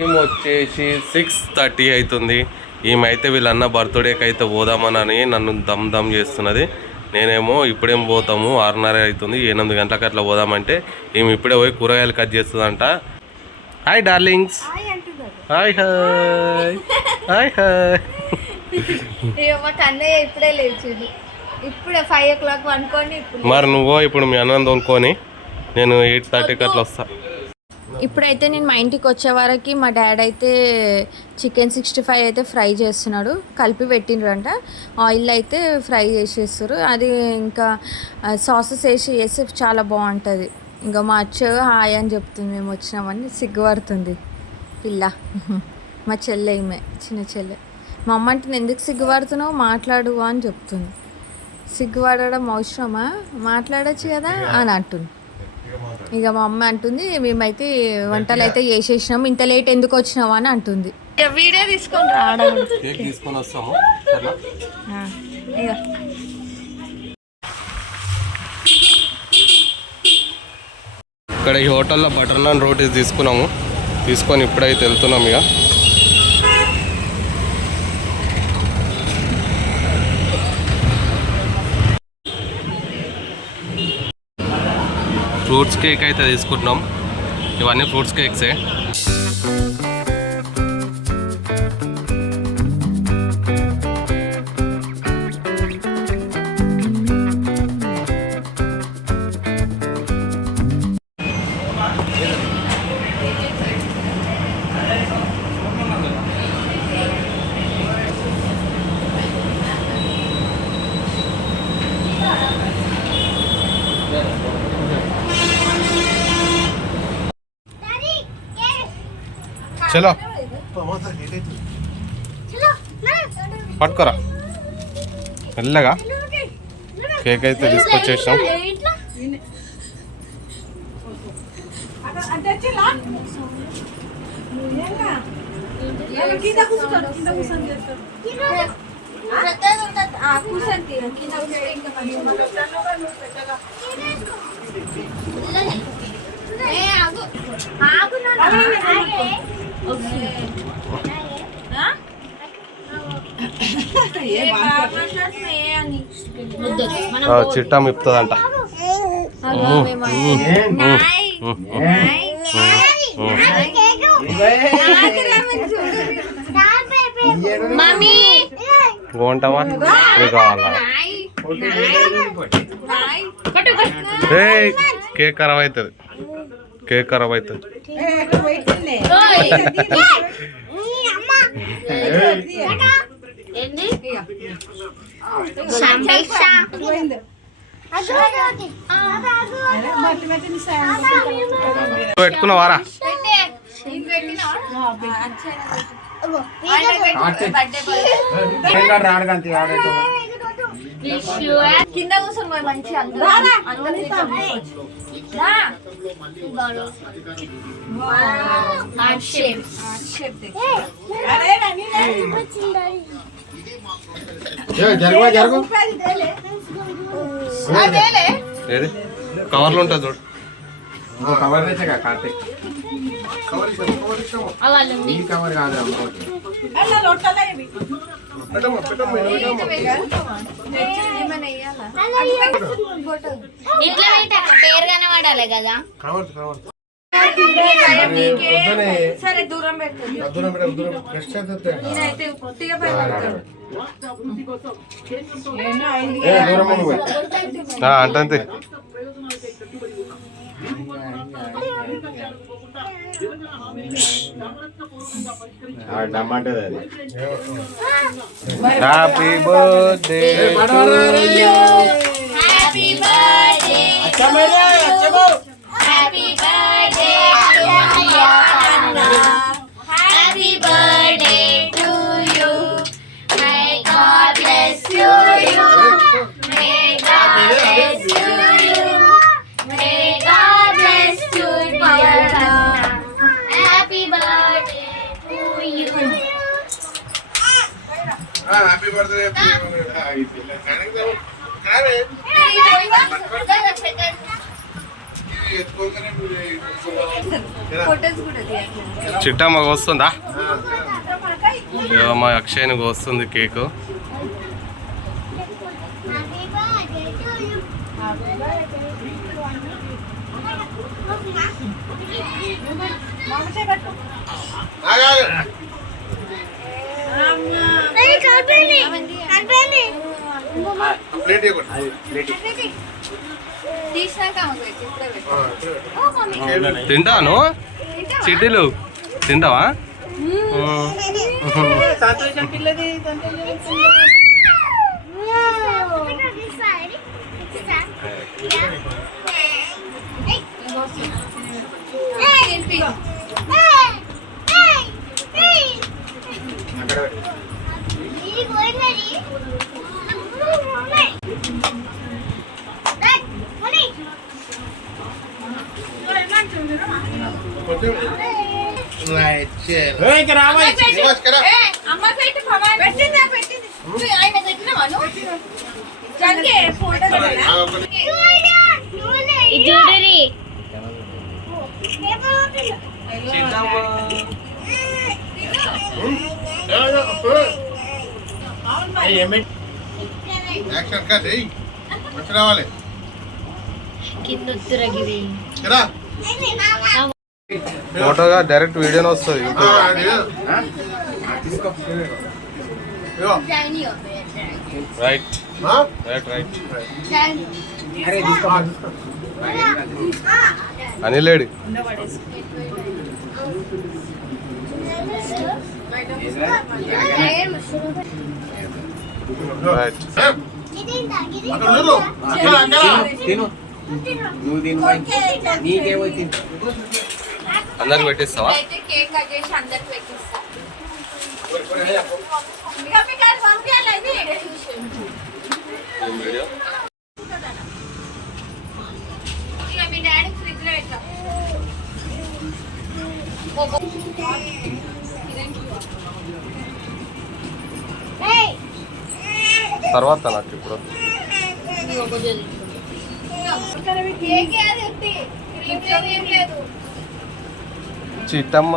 Time వచ్చేసి 6:30 అవుతుంది. ఈమెయితే వీళ్ళన్న బర్త్డేకి అయితే పోదామని నన్ను దమ్ చేస్తున్నది. నేనేమో ఇప్పుడేం పోతాము 6:30 అవుతుంది, 8 గంటలకు అట్లా పోదామంటే ఈమె ఇప్పుడే పోయి కూరగాయలు కట్ చేస్తుందంట. Hi darlings. Hi hi hi hi. ఇప్పుడే లేచిండు, ఇప్పుడే 5 o'clock అనుకోండి. మరి నువ్వు ఇప్పుడు మీ అన్నం తోలుకొని నేను 8:30కి అట్లా వస్తా. ఇప్పుడైతే నేను మా ఇంటికి వచ్చే వరకు మా డాడీ అయితే చికెన్ 65 అయితే ఫ్రై చేస్తున్నాడు. కలిపి పెట్టిండ్రంట, ఆయిల్ అయితే ఫ్రై చేసేస్తారు. అది ఇంకా సాసెస్ వేసి చాలా బాగుంటుంది. ఇంకా మా అచ్చ హాయ్ అని చెప్తుంది, మేము వచ్చినామని. సిగ్గుపడుతుంది పిల్ల, మా చెల్లె, ఈమె చిన్న చెల్లె. మా అమ్మ అంటే ఎందుకు సిగ్గుపడుతున్నావు, మాట్లాడు అని చెప్తుంది. సిగ్గుపడడం అవసరమా, మాట్లాడచ్చు కదా అని అంటుంది. ఇక మా అమ్మ అంటుంది మేమైతే వంటలు అయితే చేసేసినాము, ఇంత లేట్ ఎందుకు వచ్చినావు అని అంటుంది. వీడియో తీసుకొని రావడం తీసుకొని వస్తాము. ఇక్కడ ఈ హోటల్లో బటర్ నాన్ రోటీస్ తీసుకొని ఇప్పుడైతే వెళ్తున్నాం. ఇక ఫ్రూట్స్ కేక్ అయితే తీసుకుంటున్నాం. ఇవన్నీ ఫ్రూట్స్ కేక్సే. చలో పట్టుకోరా మెల్లగా. కేక్ అయితే తీసుకొచ్చేసాం. చిట్టా మిప్పుతుందంట. బాగుంటావా, కావాలా? కేక్ ఖరాబ్ అవుతుంది, కేక్ ఖరాబ్ అవుతుంది. పెట్టుకున్నావారా? కింద కూర్చొని మంచి కవర్లు ఉంటుంది చూడు. కవర్ కార్తీక్ కవర్ కాదు. ఇట్లా పేరు కనబడాలి కదా. సరే దూరం పెడుతుంది. అంటే happy birthday happy birthday happy birthday happy birthday to you. May God bless you. May God bless you. May God bless you dear అన్న. Happy birthday to you. Happy birthday. Photos కూడా తీయాలి. చిట్టమ్మ వస్తుందా? మా అక్షయ్ని వస్తుంది కేకు. తింటాను చిట్టీలు తింటావా? ఫోటోగా direct వీడియోనే వస్తుంది. Right right right. అనిలేడు అందరికి పెట్టిస్తావా? కేక్ కట్ చేసి అందరికి పెట్టిస్తా. మీ డాడీ ఫ్రిడ్జ్ లో పెట్టా. తర్వాత నాకు ఇప్పుడు చిట్టమ్మ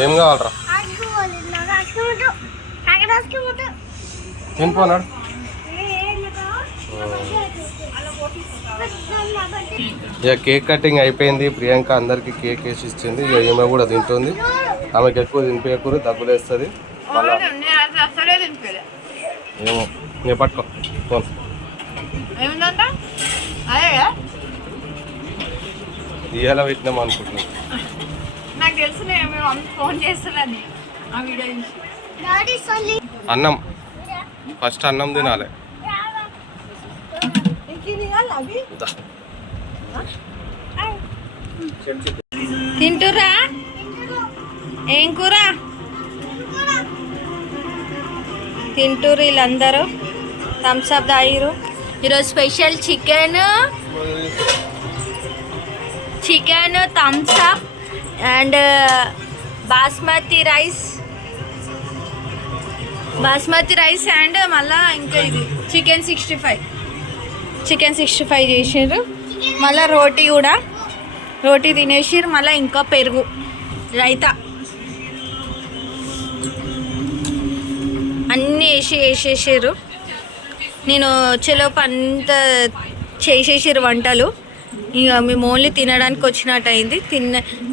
ఏం కావాలరా? తినిపోనాడు. ఇక కేక్ కటింగ్ అయిపోయింది. ప్రియాంక అందరికి కేక్ వేసి ఇచ్చింది. ఇక ఈమె కూడా తింటుంది. ఆమెకి ఎక్కువ తినిపించకూడదు, దగ్గులేస్తుంది. ఏమో నేను పట్టుకో ఫోన్. ఇవాళ పెట్టినాం అనుకుంటున్నాను. నాకు తెలుసు ఫోన్ చేస్తున్నాను ఆ వీడియో చూసి. అన్నం ఫస్ట్ అన్నం తినాలి. తింటురా? ఏం కూర తింటూరు వీళ్ళందరూ? థమ్స్ అప్ తాగిరు. ఈరోజు special chicken Thums Up and basmati rice and మళ్ళా ఇంకా ఇది చికెన్ 65 చేసిర్రు. మళ్ళీ రోటీ తినేసిర్రు. మళ్ళీ ఇంకా పెరుగు రైతా అన్నీ వేసేసారు. నేను వచ్చేలోపు అంత చేసేసారు వంటలు. ఇక మేము ఓన్లీ తినడానికి వచ్చినట్టు అయింది.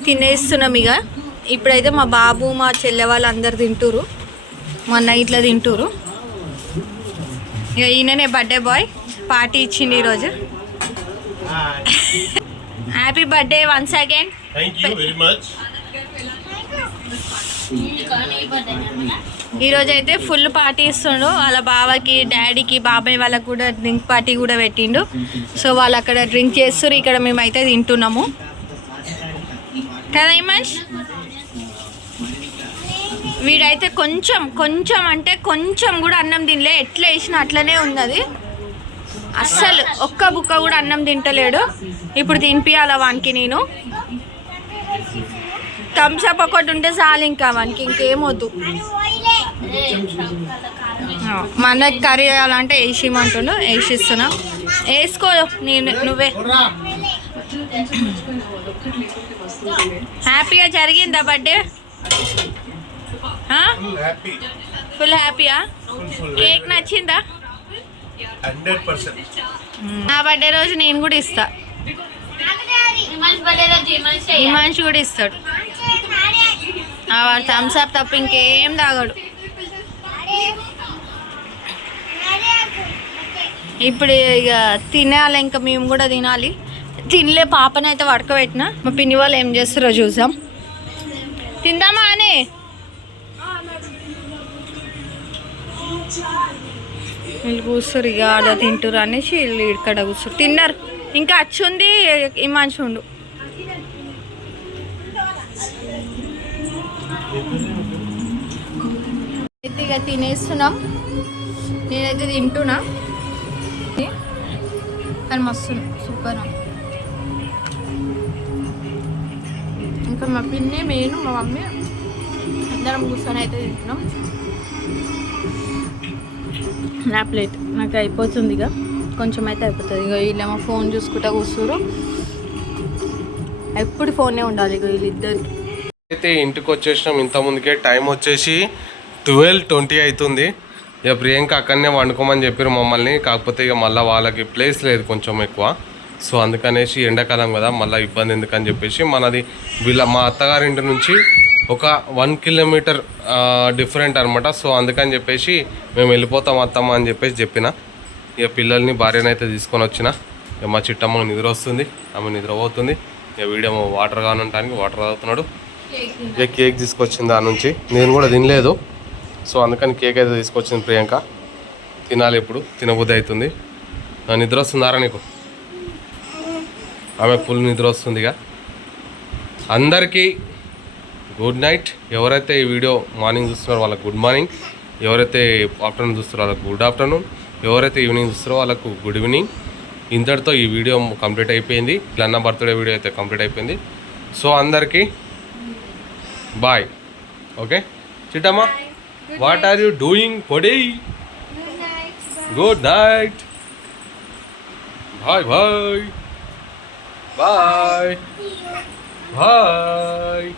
తినేస్తున్నాం. ఇక ఇప్పుడైతే మా బాబు మా చెల్లె వాళ్ళు అందరు తింటురు. మొన్న ఇట్లా తింటురు. ఇక ఈయననే బర్త్డే బాయ్ పార్టీ ఇచ్చింది ఈరోజు. Happy birthday once again. ఈరోజు అయితే ఫుల్ పార్టీ ఇస్తుండు. వాళ్ళ బావకి డాడీకి బాబాయ్ వాళ్ళకి కూడా డ్రింక్ పార్టీ కూడా పెట్టిండు. సో వాళ్ళు అక్కడ డ్రింక్ చేస్తారు, ఇక్కడ మేమైతే తింటున్నాము కదా ఇమాష్. వీడైతే కొంచెం అంటే కొంచెం కూడా అన్నం తినలే. ఎట్లా వేసినా అట్లనే ఉన్నది. అస్సలు ఒక్క బుక్క కూడా అన్నం తింటలేడు. ఇప్పుడు తినిపియాల వానికి నేను. థమ్స్ అప్ ఒకటి ఉంటే చాలు ఇంకా వానికి, ఇంకేమొద్దు. మనకి కర్రీ చేయాలంటే వేసిమంటుండు, వేసిస్తున్నా. వేసుకో నువ్వే. హ్యాపీగా జరిగిందా బర్త్డే? ఫుల్ హ్యాపీయా? కేక్ నచ్చిందా? 100%. నా బర్త్డే రోజు నేను కూడా ఇస్తా, హిమాంషు కూడా ఇస్తాడు. వాడు థమ్స్ అప్ తప్ప ఇంకేం తాగాడు. ఇప్పుడు ఇక తినాలి, ఇంకా మేము కూడా తినాలి. తినలే, పాపనైతే పడుకోబెట్టిన. మా పిన్ని వాళ్ళు ఏం చేస్తారో చూసాం. తిందామా అని వీళ్ళు కూర్చోరు, ఇక ఆడ తింటారు అనేసి వీళ్ళు ఇక్కడ కూర్చోరు. తిన్నారు. ఇంకా అచ్చుంది హిమాంశుండు. అయితే ఇక తినేస్తున్నాం. నేనైతే తింటున్నా, కానీ మస్తు సూపర్. ఇంకా మా పిన్ని, నేను, మా మమ్మీ అందరం కూర్చొని అయితే తింటున్నాం. నా ప్లేట్ నాకు అయిపోతుంది, ఇక కొంచెం అయితే అయిపోతుంది. ఇక వీళ్ళేమో ఫోన్ చూసుకుంటా కూర్చోరు, ఎప్పుడు ఫోనే ఉండాలి ఇక వీళ్ళిద్దరికి. అయితే ఇంటికి వచ్చేసినాం. ఇంతకుముందుకే టైం వచ్చేసి 12:20 అవుతుంది. ఇక ప్రియాంక అక్కడనే వండుకోమని చెప్పారు మమ్మల్ని. కాకపోతే ఇక మళ్ళీ వాళ్ళకి ప్లేస్ లేదు కొంచెం ఎక్కువ, సో అందుకనేసి ఎండాకాలం కదా మళ్ళీ ఇబ్బంది ఎందుకని చెప్పేసి మనది మా అత్తగారింటి నుంచి ఒక 1 కిలోమీటర్ డిఫరెంట్ అనమాట. సో అందుకని చెప్పేసి మేము వెళ్ళిపోతాం అత్తమ్మ అని చెప్పేసి చెప్పిన. ఇక పిల్లల్ని భార్యనైతే తీసుకొని వచ్చిన. ఇక మా చిట్టమ్మ నిద్ర వస్తుంది, ఆమె నిద్రపోతుంది. ఇక వీడియో వాటర్ కానుంటానికి వాటర్ తాగుతున్నాడు. ఇక కేక్ తీసుకొచ్చింది దాని నుంచి, నేను కూడా తినలేదు. సో అందుకని కేక్ అయితే తీసుకొచ్చింది ప్రియాంక. తినాలి, ఇప్పుడు తినబుద్ధి అవుతుంది. నిద్ర వస్తుందారా నీకు? ఆమె ఫుల్ నిద్ర వస్తుంది. ఇక అందరికీ గుడ్ నైట్. ఎవరైతే ఈ వీడియో మార్నింగ్ చూస్తున్నారో వాళ్ళకి గుడ్ మార్నింగ్, ఎవరైతే ఆఫ్టర్నూన్ చూస్తారో వాళ్ళకి గుడ్ ఆఫ్టర్నూన్, ఎవరైతే ఈవినింగ్ చూస్తారో వాళ్ళకు గుడ్ ఈవినింగ్. ఇంతటితో ఈ వీడియో కంప్లీట్ అయిపోయింది. ప్లన్న బర్త్డే వీడియో అయితే కంప్లీట్ అయిపోయింది. సో అందరికీ bye. Okay Chittamma, what are you doing today? Good night. Bye bye bye bye.